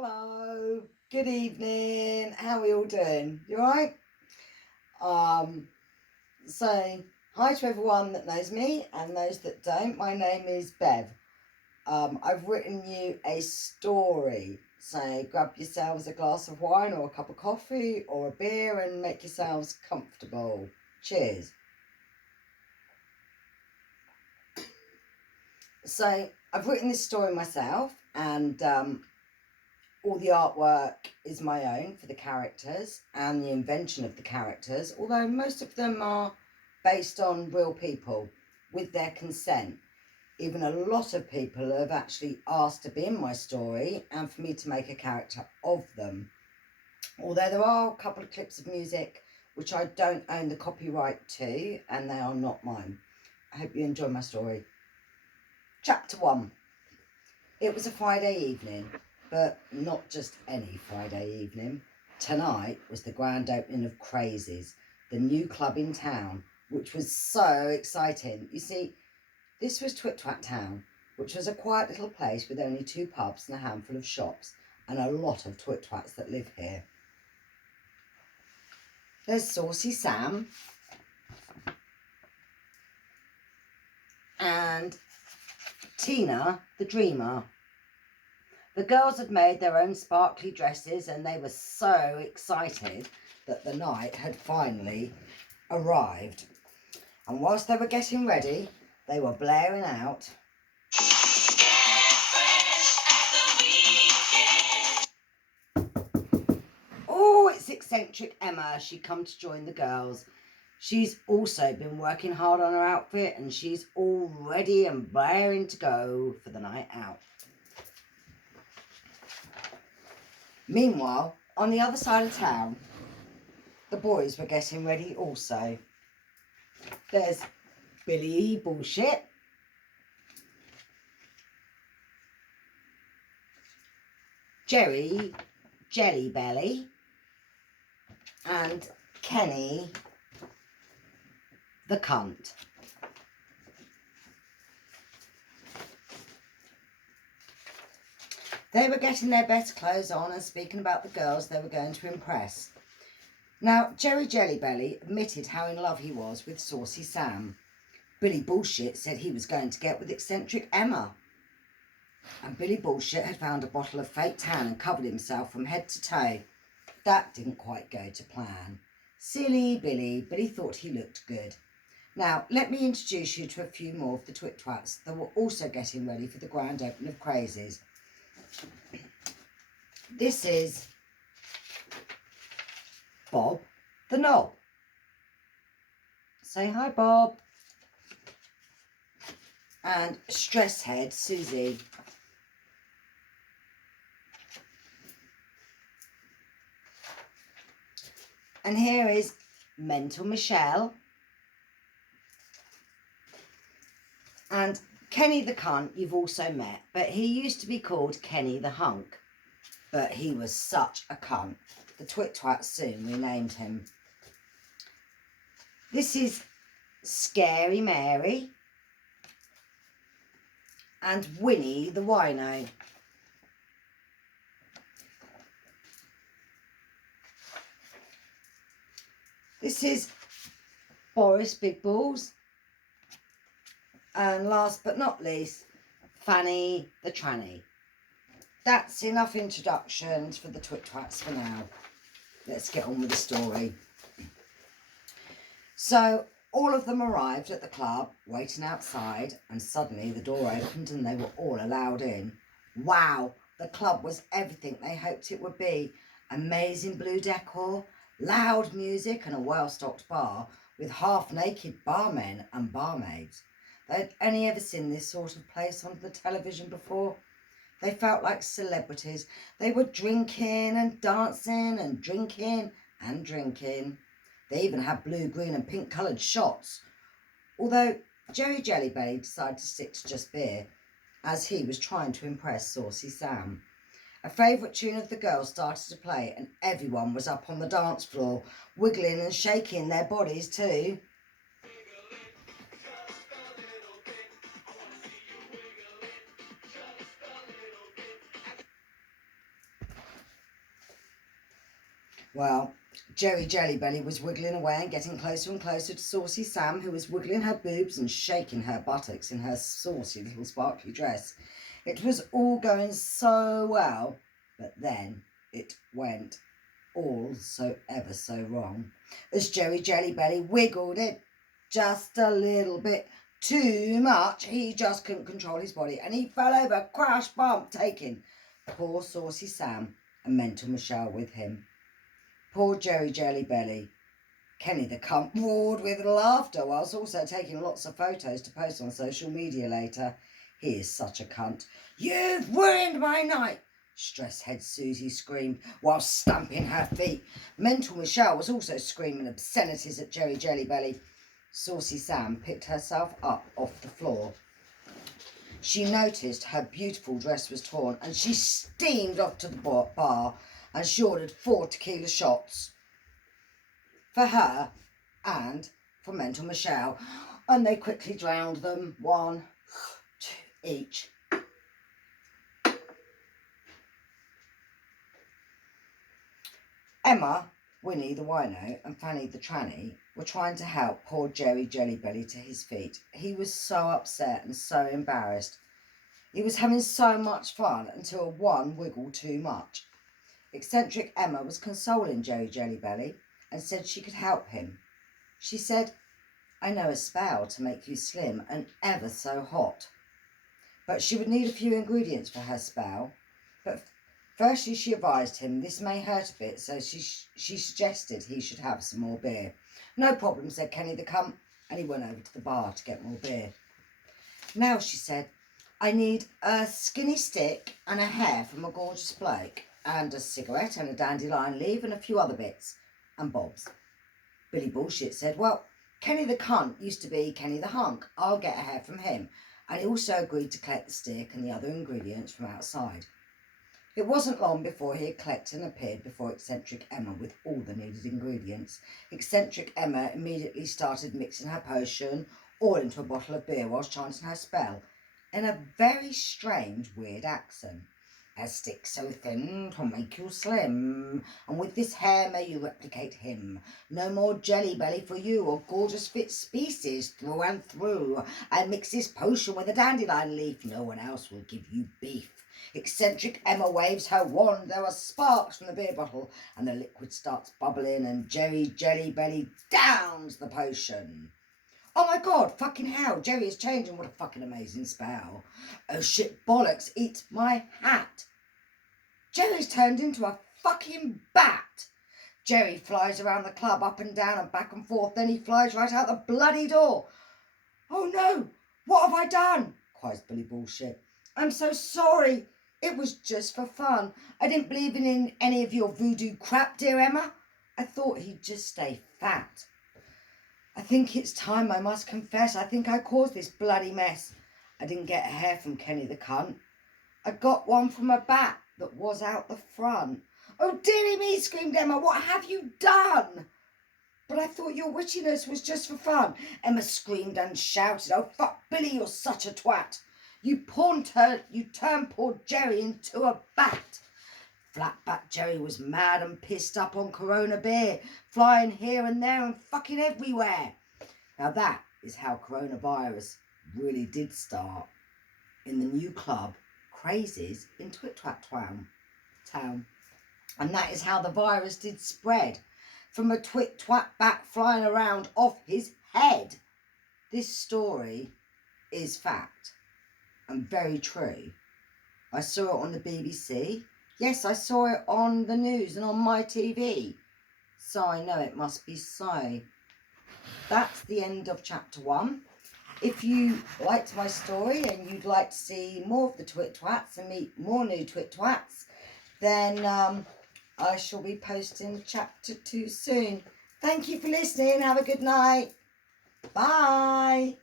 Hello, good evening. How are we all doing? You alright? So hi to everyone that knows me and those that don't. My name is Bev. I've written you a story. So grab yourselves a glass of wine or a cup of coffee or a beer and make yourselves comfortable. Cheers. So I've written this story myself and all the artwork is my own for the characters and the invention of the characters, although most of them are based on real people with their consent. Even a lot of people have actually asked to be in my story and for me to make a character of them. Although there are a couple of clips of music which I don't own the copyright to and they are not mine. I hope you enjoy my story. Chapter 1. It was a Friday evening. But not just any Friday evening. Tonight was the grand opening of Crazies, the new club in town, which was so exciting. You see, this was Twat Town, which was a quiet little place with only 2 pubs and a handful of shops, and a lot of twats that live here. There's Saucy Sam and Tina the Dreamer. The girls had made their own sparkly dresses and they were so excited that the night had finally arrived. And whilst they were getting ready, they were blaring out, "Oh, it's eccentric Emma. She come to join the girls. She's also been working hard on her outfit and she's all ready and blaring to go for the night out." Meanwhile, on the other side of town, the boys were getting ready also. There's Billy Bullshit, Jerry Jelly Belly, and Kenny the Cunt. They were getting their best clothes on and speaking about the girls they were going to impress. Now, Jerry Jellybelly admitted how in love he was with Saucy Sam. Billy Bullshit said he was going to get with eccentric Emma. And Billy Bullshit had found a bottle of fake tan and covered himself from head to toe. That didn't quite go to plan. Silly Billy, but he thought he looked good. Now, let me introduce you to a few more of the twats that were also getting ready for the grand opening of Crazies. This is Bob the Knob. Say hi, Bob. And Stress Head Susie. And here is Mental Michelle. And Kenny the Cunt you've also met, but he used to be called Kenny the Hunk. But he was such a cunt. The twats soon renamed him. This is Scary Mary and Winnie the Wino. This is Boris Big Balls. And last but not least, Fanny the Tranny. That's enough introductions for the twats for now. Let's get on with the story. So all of them arrived at the club, waiting outside, and suddenly the door opened and they were all allowed in. Wow, the club was everything they hoped it would be. Amazing blue decor, loud music and a well-stocked bar with half-naked barmen and barmaids. They'd only ever seen this sort of place on the television before. They felt like celebrities. They were drinking and dancing and drinking and drinking. They even had blue, green and pink coloured shots. Although Jerry Jellybelly decided to stick to just beer, as he was trying to impress Saucy Sam. A favourite tune of the girls started to play and everyone was up on the dance floor, wiggling and shaking their bodies too. Well, Jerry Jellybelly was wiggling away and getting closer and closer to Saucy Sam, who was wiggling her boobs and shaking her buttocks in her saucy little sparkly dress. It was all going so well, but then it went all so ever so wrong. As Jerry Jellybelly wiggled it just a little bit too much, he just couldn't control his body and he fell over, crash, bump, taking poor Saucy Sam and Mental Michelle with him. Poor Jerry Jellybelly. Kenny the cunt roared with laughter whilst also taking lots of photos to post on social media later. He is such a cunt. You've ruined my night, stress-head Susie screamed while stamping her feet. Mental Michelle was also screaming obscenities at Jerry Jellybelly. Saucy Sam picked herself up off the floor. She noticed her beautiful dress was torn and she steamed off to the bar and she ordered 4 tequila shots for her and for Mental Michelle, and they quickly drowned them, 1, 2 each. Emma, Winnie the Wino and Fanny the Tranny were trying to help poor Jerry Jellybelly to his feet. He was so upset and so embarrassed. He was having so much fun until one wiggled too much. Eccentric Emma was consoling Jerry Jellybelly and said she could help him. She said, I know a spell to make you slim and ever so hot. But she would need a few ingredients for her spell. But firstly, she advised him this may hurt a bit, so she suggested he should have some more beer. No problem, said Kenny the cunt, and he went over to the bar to get more beer. Now, she said, I need a skinny stick and a hair from a gorgeous bloke, and a cigarette and a dandelion leaf and a few other bits and bobs. Billy Bullshit said, well, Kenny the cunt used to be Kenny the hunk. I'll get a hair from him. And he also agreed to collect the stick and the other ingredients from outside. It wasn't long before he had collected and appeared before Eccentric Emma with all the needed ingredients. Eccentric Emma immediately started mixing her potion all into a bottle of beer whilst chanting her spell in a very strange, weird accent. A stick so thin to make you slim, and with this hair may you replicate him. No more jelly belly for you, or gorgeous fit species through and through. I mix this potion with a dandelion leaf, no one else will give you beef. Eccentric Emma waves her wand, there are sparks from the beer bottle, and the liquid starts bubbling, and Jerry Jellybelly downs the potion. Oh my God, fucking hell, Jerry is changing, what a fucking amazing spell. Oh shit, bollocks, eat my hat. Jerry's turned into a fucking bat. Jerry flies around the club up and down and back and forth, then he flies right out the bloody door. Oh no, what have I done? Cries Billy Bullshit. I'm so sorry. It was just for fun. I didn't believe in any of your voodoo crap, dear Emma. I thought he'd just stay fat. I think it's time I must confess. I think I caused this bloody mess. I didn't get a hair from Kenny the cunt. I got one from a bat that was out the front. Oh dearie me, screamed Emma, what have you done? But I thought your witchiness was just for fun. Emma screamed and shouted, oh fuck Billy, you're such a twat. You turned poor Jerry into a bat. Flatback Jerry was mad and pissed up on Corona beer, flying here and there and fucking everywhere. Now that is how coronavirus really did start, in the new club Crazies in Twit Twat Town. And that is how the virus did spread, from a twit twat bat flying around off his head. This story is fact and very true. I saw it on the BBC. Yes, I saw it on the news and on my TV. So I know it must be so. That's the end of chapter 1. If you liked my story and you'd like to see more of the Twit Twats and meet more new Twit Twats, then I shall be posting chapter 2 soon. Thank you for listening. Have a good night. Bye.